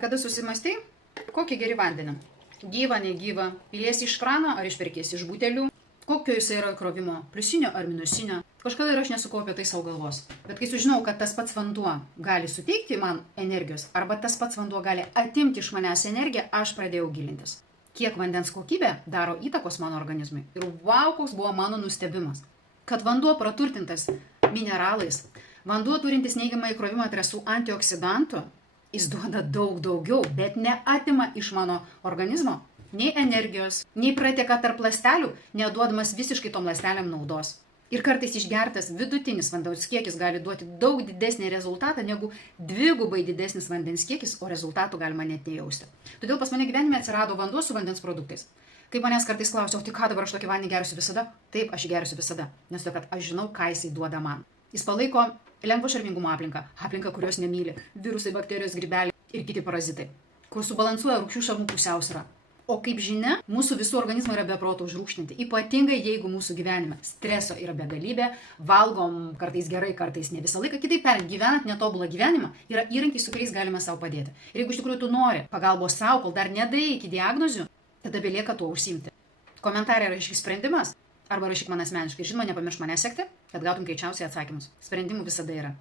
Kada susimastai, kokį geri vandenį? Gyvą, negyvą, piliesi iš krano ar išperkiesi iš butelių? Kokio jis yra krovimo? Pliusinio ar minusinio? Kažkada ir aš nesukau apie tai savo galvos. Bet kai sužinau, kad tas pats vanduo gali suteikti man energijos, arba tas pats vanduo gali atimti iš manęs energiją, aš pradėjau gilintis. Kiek vandens kokybė daro įtakos mano organizmui. Ir wow, koks buvo mano nustebimas. Kad vanduo praturtintas mineralais, vanduo turintis neigiamą įkrovimą trasų antioksidantų, jis duoda daug daugiau, bet neatima iš mano organizmo nei energijos, nei prateka tarp ląstelių, neduodamas visiškai tom ląstelėm naudos. Ir kartais išgertas vidutinis vandens kiekis gali duoti daug didesnį rezultatą negu dvigubai didesnis vandens kiekis, o rezultatų galima net nejausti. Todėl pas mane gyvenime atsirado vanduo su vandens produktais. Kai manęs kartais klausia, o tai ką dabar aš tokį vandenį gersiu visada? Taip, aš gersiu visada, nes to, kad aš žinau, ką jisai duoda man. Jis palaiko lengvo šarmingumo aplinką, kurios nemyli, virusai, bakterijos, grybeliai ir kiti parazitai, kur subalansuoja rūgščių šarmų pusiausvyrą. O kaip žinia, mūsų visų organizmai yra be proto užrūgštinti, ypatingai jeigu mūsų gyvenime streso yra begalybė, valgom kartais gerai, kartais ne visą laiką, kitaip tariant, gyvenant netobulą gyvenimą yra įrankiai, su kuriais galime savo padėti. Ir jeigu iš tikrųjų tu nori pagalbos savo, kol dar nedaėjai iki diagnozių, tada belieka tuo užsiimti. Komentarė rašyk sprendimas arba rašyk man asmeniškai. Žinoma, nepamiršk mane sekti, kad gautum greičiausiai atsakymus. Sprendimų visada yra.